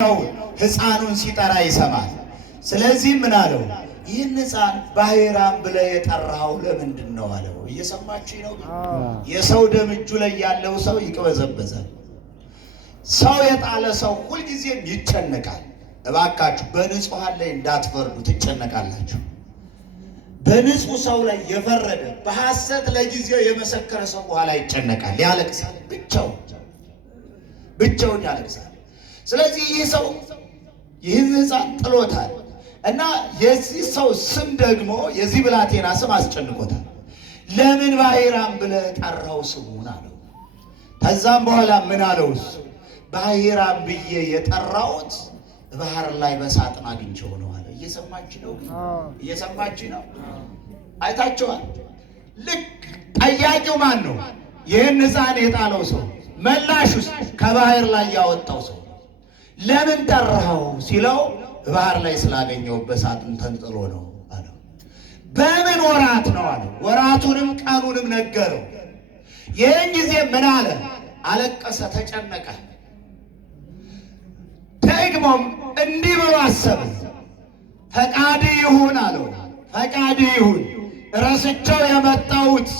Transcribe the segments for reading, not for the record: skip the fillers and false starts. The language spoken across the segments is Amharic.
ነው ሕፃኑን ሲጠራ ይሰማል። ስለዚህ ምን አለው? ይህን ሕፃን ባሕራም ብለህ የጠራኸው ለምንድን ነው አለው። እየሰማችሁኝ ነው? የሰው ደም እጁ ላይ ያለው ሰው ይቅበዘበዛል። ሰው የጣለ ሰው ሁልጊዜም ይጨነቃል። እባካችሁ በንጹሐን ላይ እንዳትፈርዱ፣ ትጨነቃላችሁ። በንጹሕ ሰው ላይ የፈረደ በሐሰት ለጊዜው የመሰከረ ሰው በኋላ ይጨነቃል፣ ያለቅሳል፣ ብቻውን ያለቅሳል። ስለዚህ ይህ ሰው ይህን ሕፃን ጥሎታል እና የዚህ ሰው ስም ደግሞ የዚህ ብላቴና ስም አስጨንቆታል። ለምን ባሕራም ብለህ ጠራው ስሙን አለው። ከዛም በኋላ ምን አለው? እሱ ባሕራም ብዬ የጠራሁት ባህር ላይ በሳጥን አግኝቼው ነው አለ። እየሰማችሁ ነው? እየሰማችሁ ነው? አይታችኋል? ልክ ጠያቂው ማን ነው? ይህን ሕፃን የጣለው ሰው፣ መላሹስ ከባህር ላይ ያወጣው ሰው። ለምን ጠራኸው ሲለው ባህር ላይ ስላገኘው በሳጥን ተንጥሎ ነው አለው። በምን ወራት ነው አለው። ወራቱንም ቀኑንም ነገረው። ይህን ጊዜ ምን አለ? አለቀሰ፣ ተጨነቀ። ደግሞም እንዲህ ብሎ አሰበ። ፈቃድ ይሁን አለው። ፈቃድ ይሁን፣ ረስቸው የመጣሁት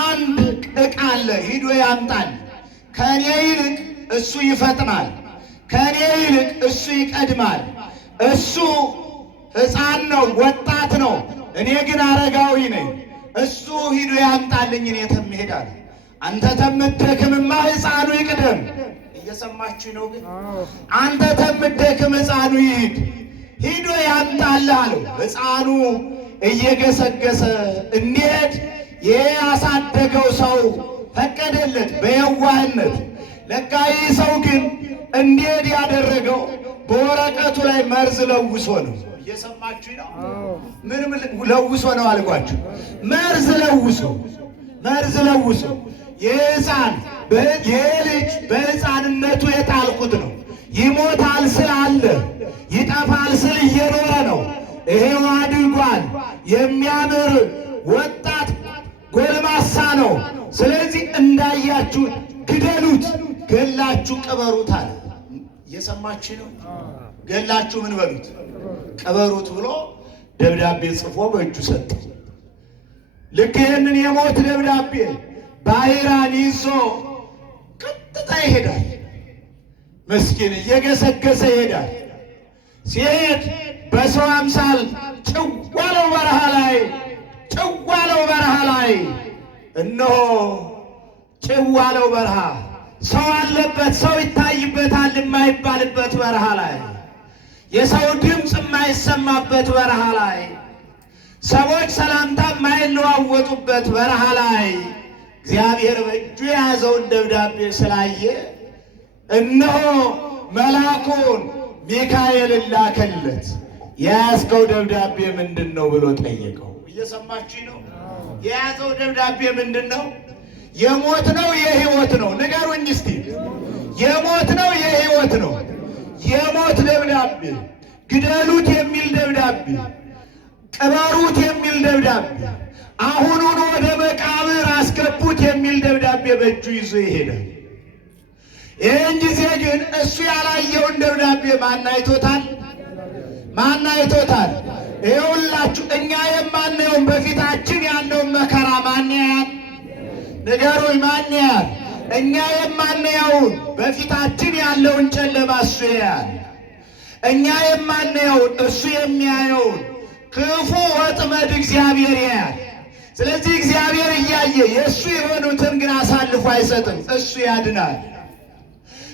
አንድ ዕቃ አለ፣ ሂዶ ያምጣል። ከእኔ ይልቅ እሱ ይፈጥናል፣ ከእኔ ይልቅ እሱ ይቀድማል። እሱ ሕፃን ነው፣ ወጣት ነው፣ እኔ ግን አረጋዊ ነኝ። እሱ ሂዶ ያምጣልኝ፣ እኔ ተምሄዳለሁ። አንተ ተምትደክምማ ሕፃኑ ይቅደም። እየሰማችሁ ነው? ግን አንተ ተምትደክም ሕፃኑ ይሂድ፣ ሂዶ ያምጣልህ አለው። ሕፃኑ እየገሰገሰ እንዲሄድ ያሳደገው ሰው ፈቀደለት በየዋህነት። ለካ ይህ ሰው ግን እንዲሄድ ያደረገው በወረቀቱ ላይ መርዝ ለውሶ ነው። እየሰማችሁ ነው? ምን ለውሶ ነው አልኳችሁ? መርዝ ለውሶ የሕፃን የልጅ በሕፃንነቱ የጣልኩት ነው። ይሞታል ስል አለ፣ ይጠፋል ስል እየኖረ ነው። ይሄው አድጓል፣ የሚያምር ወጣት ጎልማሳ ነው። ስለዚህ እንዳያችሁት ግደሉት፣ ገላችሁ ቅበሩት አለ። እየሰማችሁ ነው? ገላችሁ ምን በሉት? ቅበሩት ብሎ ደብዳቤ ጽፎ በእጁ ሰጠ። ልክ ይህንን የሞት ደብዳቤ ባሕራን ይዞ ቀጥታ ይሄዳል። ምስኪን እየገሰገሰ ይሄዳል። ሲሄድ በሰው አምሳል ጭዋለው በረሃ ላይ እነሆ ጭዋለው በረሃ ሰው አለበት፣ ሰው ይታይበታል የማይባልበት በረሃ ላይ፣ የሰው ድምፅ የማይሰማበት በረሃ ላይ፣ ሰዎች ሰላምታ የማይለዋወጡበት በረሃ ላይ እግዚአብሔር በእጁ የያዘውን ደብዳቤ ስላየ እነሆ መልአኩን ሚካኤልን ላከለት። የያዝከው ደብዳቤ ምንድን ነው ብሎ ጠየቀው። እየሰማችሁ ነው? የያዘው ደብዳቤ ምንድን ነው? የሞት ነው የሕይወት ነው? ንገሩኝ እስቲ። የሞት ነው የሕይወት ነው? የሞት ደብዳቤ፣ ግደሉት የሚል ደብዳቤ፣ ቅበሩት የሚል ደብዳቤ፣ አሁኑን ወደ መቃብር አስገቡት የሚል ደብዳቤ በእጁ ይዞ ይሄዳል። ይህን ጊዜ ግን እሱ ያላየውን ደብዳቤ ማን አይቶታል? ማን አይቶታል? ይኸውላችሁ እኛ የማናየውን በፊታችን ያለውን መከራ ማን ያያል? ንገሩኝ፣ ማን ያያል? እኛ የማናየውን በፊታችን ያለውን ጨለማ እሱ ያያል። እኛ የማናየውን እሱ የሚያየውን ክፉ ወጥመድ እግዚአብሔር ያያል። ስለዚህ እግዚአብሔር እያየ የእሱ የሆኑትን ግን አሳልፎ አይሰጥም፣ እሱ ያድናል።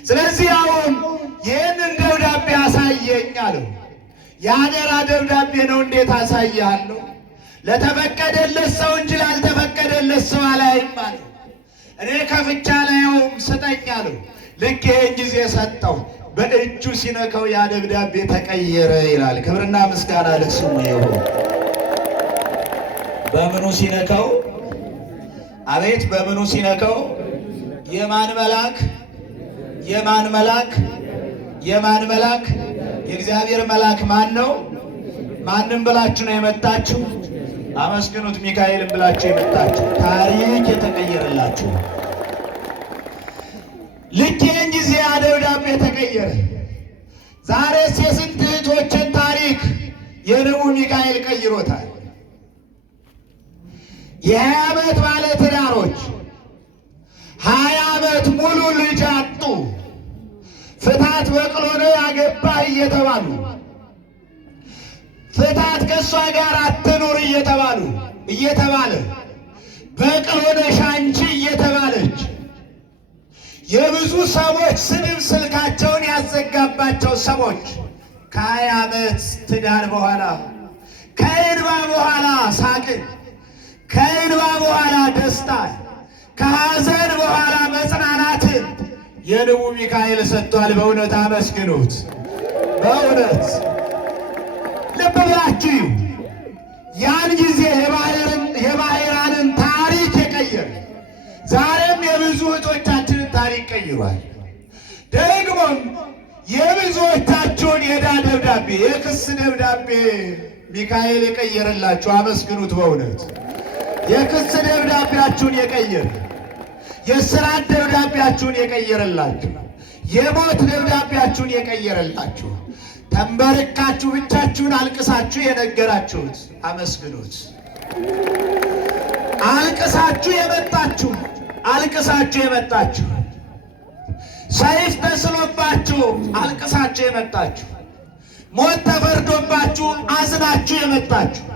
ስለዚህ አሁን ይህንን ደብዳቤ አሳየኝ አለው። የአደራ ደብዳቤ ነው፣ እንዴት አሳያለሁ? ለተፈቀደለት ሰው እንጂ ላልተፈቀደለት ሰው አላይም አለው። እኔ ከፍቻ ላየውም ስጠኝ አለው። ልክ ይህን ጊዜ ሰጠው። በእጁ ሲነካው ያ ደብዳቤ ተቀየረ ይላል። ክብርና ምስጋና ለስሙ ይሁን። በምኑ ሲነካው? አቤት! በምኑ ሲነካው? የማን መልአክ? የማን መልአክ? የማን መልአክ? የእግዚአብሔር መልአክ ማን ነው? ማንም ብላችሁ ነው የመጣችሁ? አመስግኑት። ሚካኤልን ብላችሁ የመጣችሁ ታሪክ የተቀየረላችሁ። ልክ ይህን ጊዜ ደብዳቤ ተቀየረ። ዛሬስ የስንት እህቶችን ታሪክ የንቡዕ ሚካኤል ቀይሮታል። የ20 ዓመት ባለ ትዳሮች 20 ዓመት ሙሉ ልጅ አጡ። ፍታት በቅሎ ነው ያገባህ እየተባሉ ፍታት ከእሷ ጋር አትኑር እየተባለ በቅሎ ነሽ አንቺ እየተባለች የብዙ ሰዎች ስድብ ስልካቸውን ያዘጋባቸው ሰዎች ከ20 ዓመት ትዳር በኋላ ከእንባ በኋላ ሳቅን፣ ከእንባ በኋላ ደስታን፣ ከሐዘን በኋላ መጽናናትን የንቡዕ ሚካኤል ሰጥቷል። በእውነት አመስግኑት። በእውነት ልብ ብላችሁ ያን ጊዜ የባሕራንን ታሪክ የቀየረ ዛሬም የብዙ እህቶቻችንን ታሪክ ቀይሯል። ደግሞም የብዙዎቻችሁን የዕዳ ደብዳቤ፣ የክስ ደብዳቤ ሚካኤል የቀየረላችሁ አመስግኑት። በእውነት የክስ ደብዳቤያችሁን የቀየረ፣ የሥራት ደብዳቤያችሁን የቀየረላችሁ፣ የሞት ደብዳቤያችሁን የቀየረላችሁ፣ ተንበርካችሁ ብቻችሁን አልቅሳችሁ የነገራችሁት አመስግኑት። አልቅሳችሁ የመጣችሁ ሰይፍ ተስሎባችሁ አልቅሳችሁ የመጣችሁ፣ ሞት ተፈርዶባችሁ አዝናችሁ የመጣችሁ፣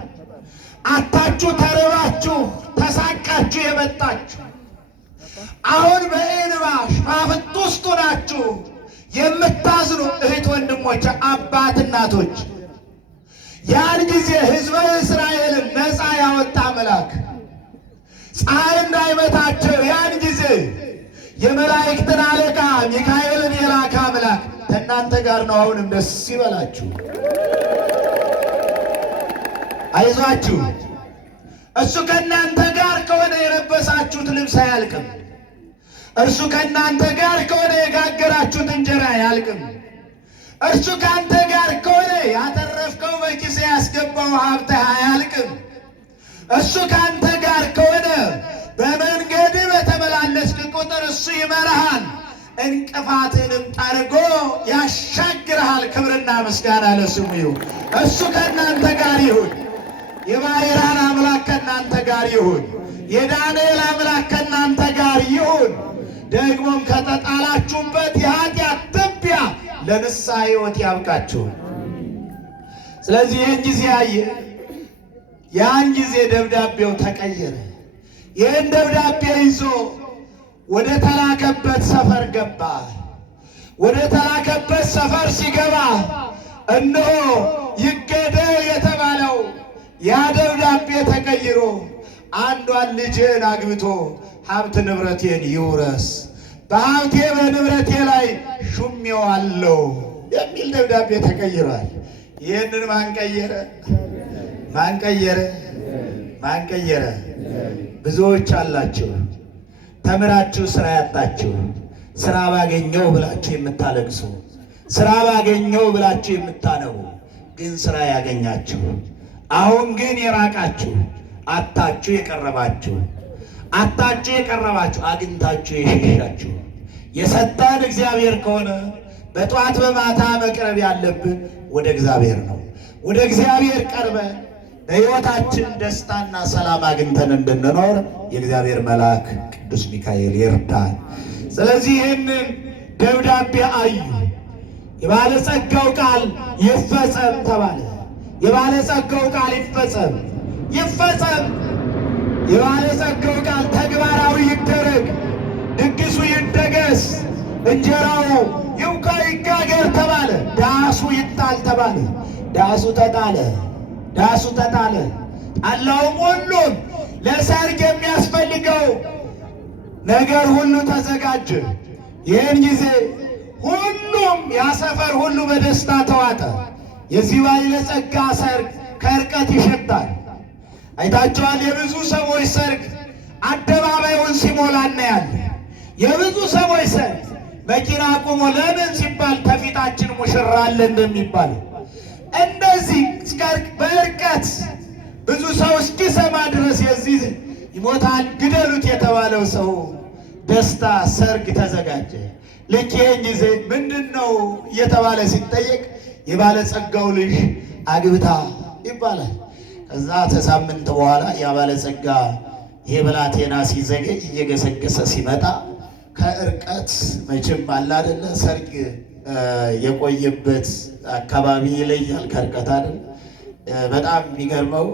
አታችሁ ተርባችሁ ተሳቃችሁ የመጣችሁ፣ አሁን በእንባ ሽፋፍንት ውስጥ ናችሁ የምታዝኑ እህት ወንድሞች፣ አባት እናቶች፣ ያን ጊዜ ሕዝበ እስራኤልን ነፃ ያወጣ መልአክ ፀሐይ እንዳይመታቸው ያን ጊዜ የመላእክትን አለቃ ሚካኤልን የላከ አምላክ ከእናንተ ጋር ነው። አሁንም ደስ ይበላችሁ፣ አይዟችሁ። እሱ ከእናንተ ጋር ከሆነ የለበሳችሁት ልብስ አያልቅም። እርሱ ከእናንተ ጋር ከሆነ የጋገራችሁት እንጀራ አያልቅም። እርሱ ከአንተ ጋር ከሆነ ያተረፍከው በኪስ ያስገባው ሀብትህ አያልቅም። እሱ ከአንተ ጋር ከሆነ በመንገድ በተመላለስክ ቁጥር እሱ ይመራሃል፣ እንቅፋትንም ጠርጎ ያሻግርሃል። ክብርና ምስጋና ለስሙ ይሁን። እሱ ከእናንተ ጋር ይሁን። የባሕራን አምላክ ከእናንተ ጋር ይሁን። የዳንኤል አምላክ ከእናንተ ጋር ይሁን። ደግሞም ከተጣላችሁበት የኃጢአት ትቢያ ለንስሐ ሕይወት ያብቃችሁ። ስለዚህ ይህን ጊዜ ያን ጊዜ ደብዳቤው ተቀየረ። ይህን ደብዳቤ ይዞ ወደ ተላከበት ሰፈር ገባ። ወደ ተላከበት ሰፈር ሲገባ እነሆ ይገደል የተባለው ያ ደብዳቤ ተቀይሮ አንዷን ልጅን አግብቶ ሀብት ንብረቴን ይውረስ፣ በሀብቴ በንብረቴ ላይ ሹሜዋለሁ የሚል ደብዳቤ ተቀይሯል። ይህንን ማን ቀየረ? ማን ቀየረ? ብዙዎች አላችሁ ተምራችሁ ስራ ያጣችሁ፣ ስራ ባገኘው ብላችሁ የምታለቅሱ፣ ስራ ባገኘው ብላችሁ የምታነቡ፣ ግን ስራ ያገኛችሁ፣ አሁን ግን የራቃችሁ፣ አታችሁ የቀረባችሁ፣ አግኝታችሁ የሸሻችሁ፣ የሰጠን እግዚአብሔር ከሆነ በጠዋት በማታ መቅረብ ያለብን ወደ እግዚአብሔር ነው። ወደ እግዚአብሔር ቀርበን በሕይወታችን ደስታና ሰላም አግኝተን እንድንኖር የእግዚአብሔር መልአክ ቅዱስ ሚካኤል ይርዳን። ስለዚህ ይህንን ደብዳቤ አዩ። የባለጸጋው ቃል ይፈጸም ተባለ። የባለጸጋው ቃል ይፈጸም። የባለጸጋው ቃል ተግባራዊ ይደረግ፣ ድግሱ ይደገስ፣ እንጀራው ይውቃ ይጋገር ተባለ። ዳሱ ይጣል ተባለ። ዳሱ ተጣለ። ጠላውም ሁሉም ለሰርግ የሚያስፈልገው ነገር ሁሉ ተዘጋጀ። ይህን ጊዜ ሁሉም ያሰፈር ሁሉ በደስታ ተዋጠ። የዚህ ባለጸጋ ሰርግ ከርቀት ይሸታል። አይታችኋል። የብዙ ሰዎች ሰርግ አደባባዩን ሲሞላ እናያለን። የብዙ ሰዎች ሰርግ መኪና ቆሞ ለምን ሲባል ከፊታችን ሙሽራ አለ እንደሚባል እንደዚህ በርቀት ብዙ ሰው እስኪሰማ ድረስ የዚህ ይሞታል ግደሉት የተባለው ሰው ደስታ ሰርግ ተዘጋጀ። ልክ ይህን ጊዜ ምንድን ነው እየተባለ ሲጠየቅ የባለጸጋው ልጅ አግብታ ይባላል። ከዛ ከሳምንት በኋላ የባለጸጋ ይሄ ብላቴና ሲዘገይ እየገሰገሰ ሲመጣ ከእርቀት መቼም አለ አይደለ ሰርግ የቆየበት አካባቢ ይለያል ከእርቀት አይደል። በጣም የሚገርመው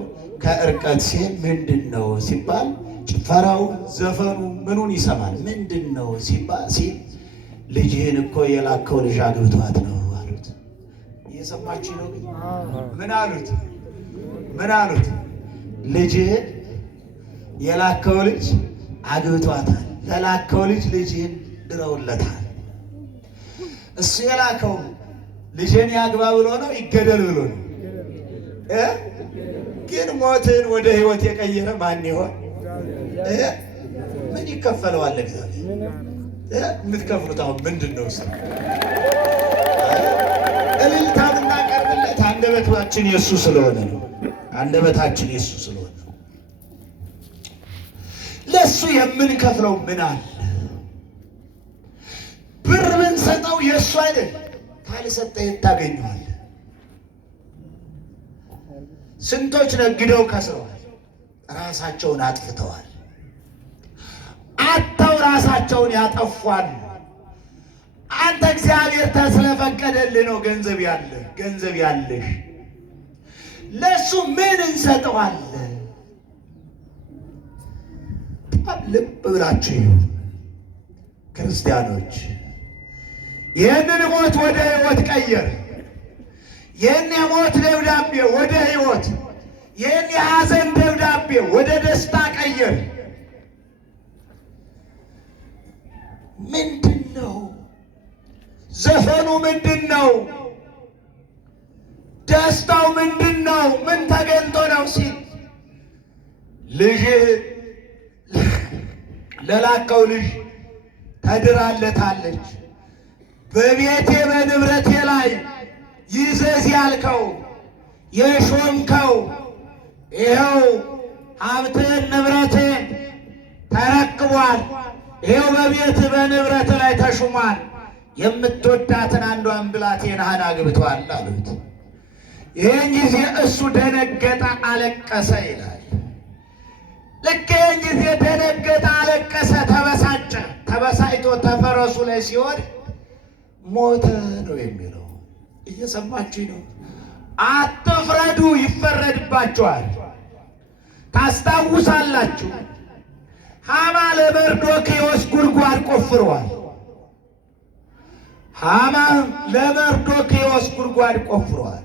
ከእርቀት ሲል ምንድን ነው ሲባል ጭፈራው፣ ዘፈኑ፣ ምኑን ይሰማል። ምንድን ነው ሲባል ሲል ልጅህን እኮ የላከው ልጅ አግብቷት ነው አሉት። እየሰማችሁ ነው? ምን አሉት? ምን አሉት? ልጅህን የላከው ልጅ አግብቷታል። ለላከው ልጅ ልጅህን ድረውለታል። እሱ የላከው ልጅህን ያግባ ብሎ ነው ይገደል ብሎ ነው? ግን ሞትን ወደ ሕይወት የቀየረ ማን ይሆን? ምን ይከፈለዋል? እግዚአብሔር የምትከፍሉት አሁን ምንድን ነው? እልልታ ብናቀርብለት አንደበታችን የእሱ ስለሆነ ነው። አንደበታችን የእሱ ስለሆነ ነው። ለእሱ የምንከፍለው ምን አለ? ብር ብንሰጠው የእሱ አይደል? ካልሰጠ የት ታገኘዋለህ? ስንቶች ነግደው ከስረዋል፣ ራሳቸውን አጥፍተዋል። አጥተው ራሳቸውን ያጠፏል። አንተ እግዚአብሔር ስለፈቀደልህ ነው ገንዘብ ያለህ ገንዘብ ያለሽ። ለእሱ ምን እንሰጠዋለን? በጣም ልብ ብላችሁ ክርስቲያኖች፣ ይህንን ሞት ወደ ሕይወት ቀየር። ይህን የሞት ደብዳቤ ወደ ሕይወት፣ ይህን የሐዘን ደብዳቤ ወደ ደስታ ቀየር። ምንድን ነው ዘፈኑ? ምንድን ነው ደስታው? ምንድን ነው? ምን ተገኝቶ ነው ሲል ልጅ ለላከው ልጅ ተድራለታለች። በቤቴ በንብረቴ ላይ ይዘዝ ያልከው የሾምከው ይኸው ሀብትን ንብረትን ተረክቧል። ይኸው በቤት በንብረት ላይ ተሹሟል። የምትወዳትን አንዷን ብላቴናህን አግብቷል አሉት። ይህን ጊዜ እሱ ደነገጠ፣ አለቀሰ ይላል። ልክ ይህን ጊዜ ደነገጠ፣ አለቀሰ፣ ተበሳጨ። ተበሳጭቶ ተፈረሱ ላይ ሲወድ ሞተ ነው የሚለው። እየሰማችሁ ነው? አትፍረዱ፣ ይፈረድባችኋል። ታስታውሳላችሁ፣ ሐማ ለመርዶክዮስ ጉድጓድ ቆፍሯል። ሐማ ለመርዶክዮስ ጉድጓድ ቆፍሯል።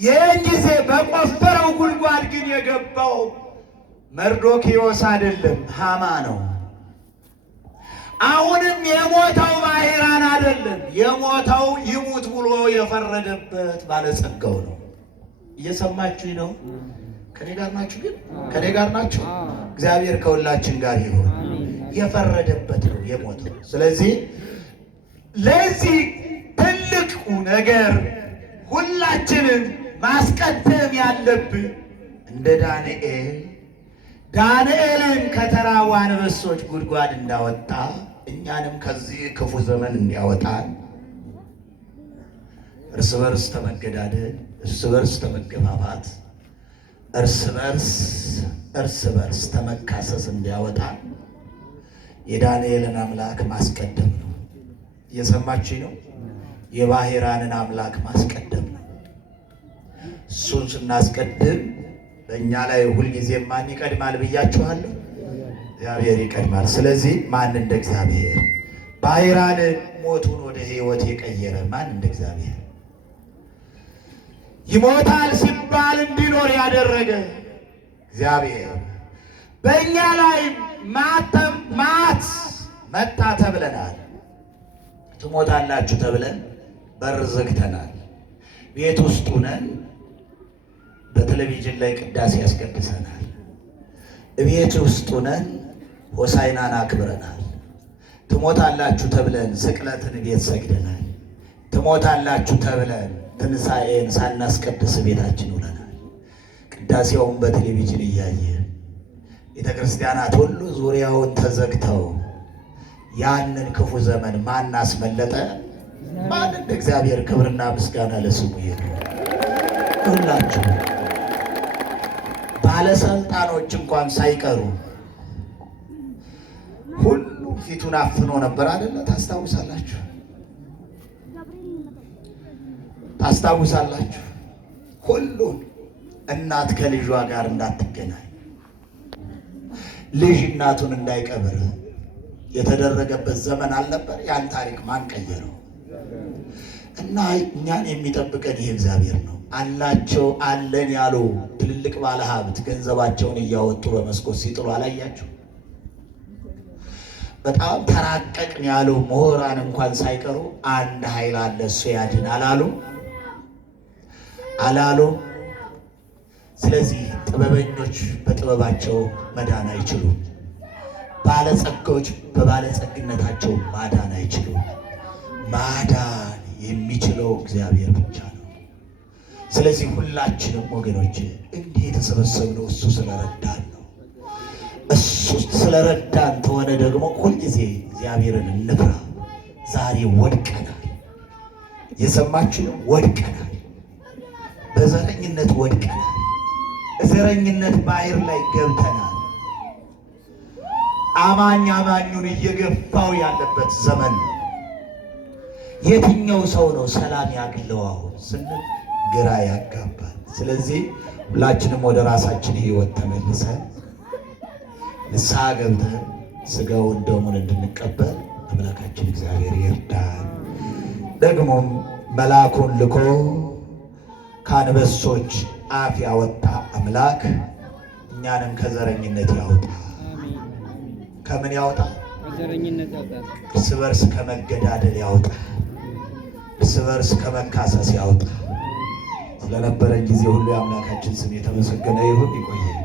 ይህን ጊዜ በቆፈረው ጉድጓድ ግን የገባው መርዶክዮስ አይደለም፣ ሐማ ነው። አሁንም የሞተው ማሂራን አይደለም፣ የሞተው ይሙት ብሎ የፈረደበት ባለጸጋው ነው። እየሰማችሁ ነው? ከኔ ጋር ናችሁ? ግን ከኔ ጋር ናችሁ? እግዚአብሔር ከሁላችን ጋር ይሁን። የፈረደበት ነው የሞተው። ስለዚህ ለዚህ ትልቁ ነገር ሁላችንም ማስቀደም ያለብን እንደ ዳንኤልን ከተራቡ አንበሶች ጉድጓድ እንዳወጣ እኛንም ከዚህ ክፉ ዘመን እንዲያወጣን እርስ በርስ ተመገዳደል፣ እርስ በርስ ተመገባባት፣ እርስ በርስ ተመካሰስ እንዲያወጣን የዳንኤልን አምላክ ማስቀደም ነው። እየሰማችኝ ነው? የባሂራንን አምላክ ማስቀደም ነው። እሱን ስናስቀድም በእኛ ላይ ሁልጊዜ ማን ይቀድማል ብያችኋለሁ? እግዚአብሔር ይቀድማል። ስለዚህ ማን እንደ እግዚአብሔር? ባሂራንን ሞቱን ወደ ሕይወት የቀየረ ማን እንደ እግዚአብሔር? ይሞታል ሲባል እንዲኖር ያደረገ እግዚአብሔር። በእኛ ላይ መታ ተብለናል። ትሞታላችሁ ተብለን በር ዘግተናል። ቤት ውስጥ ሆነን በቴሌቪዥን ላይ ቅዳሴ ያስቀድሰናል። ቤት ውስጥ ሆነን ሆሳዕናን አክብረናል። ትሞታላችሁ ተብለን ስቅለትን ቤት ሰግደናል። ትሞታላችሁ ተብለን ትንሣኤን ሳናስቀድስ ቤታችን ውለናል። ቅዳሴውን በቴሌቪዥን እያየን ቤተ ክርስቲያናት ሁሉ ዙሪያውን ተዘግተው ያንን ክፉ ዘመን ማን አስመለጠ? ማን እንደ እግዚአብሔር? ክብርና ምስጋና ለስሙ ይሁን። ሁላችሁ ባለስልጣኖች እንኳን ሳይቀሩ ሁሉ ፊቱን አፍኖ ነበር አይደለ? ታስታውሳላችሁ? ሁሉን እናት ከልጇ ጋር እንዳትገናኝ፣ ልጅ እናቱን እንዳይቀብር የተደረገበት ዘመን አልነበር? ያን ታሪክ ማን ቀየረው? እና እኛን የሚጠብቀን ይህ እግዚአብሔር ነው። አላቸው አለን ያሉ ትልልቅ ባለሀብት ገንዘባቸውን እያወጡ በመስኮት ሲጥሉ አላያችሁ? በጣም ተራቀቅን ያሉ ምሁራን እንኳን ሳይቀሩ አንድ ኃይል አለ እሱ ያድናል አላሉ? ስለዚህ ጥበበኞች በጥበባቸው መዳን አይችሉም። ባለጸጎች በባለጸግነታቸው ማዳን አይችሉም። ማዳን የሚችለው እግዚአብሔር ብቻ ነው። ስለዚህ ሁላችንም ወገኖች እንዲህ የተሰበሰብነው እሱ ስለረዳን ነው። እሱ ስለረዳን ተሆነ ደግሞ ሁልጊዜ እግዚአብሔርን እንፍራ። ዛሬ ወድቀናል። የሰማችሁ ወድቀናል። በዘረኝነት ወድቀናል። ዘረኝነት ባህር ላይ ገብተናል። አማኝ አማኙን እየገፋው ያለበት ዘመን ነው። የትኛው ሰው ነው ሰላም ያግለው አሁን ስንል ግራ ያጋባል። ስለዚህ ሁላችንም ወደ ራሳችን ሕይወት ተመልሰን ንስሐ ገብተን ሥጋውን ደሙን እንድንቀበል አምላካችን እግዚአብሔር ይርዳል። ደግሞም መልአኩን ልኮ ከአንበሶች አፍ ያወጣ አምላክ እኛንም ከዘረኝነት ያውጣ። ከምን ያውጣ? ከዘረኝነት ያውጣ። እርስ በርስ ከመገዳደል ያውጣ። እርስ በርስ ከመካሰስ ያውጣ። ስለነበረን ጊዜ ሁሉ የአምላካችን ስም የተመሰገነ ይሁን። ይቆያል።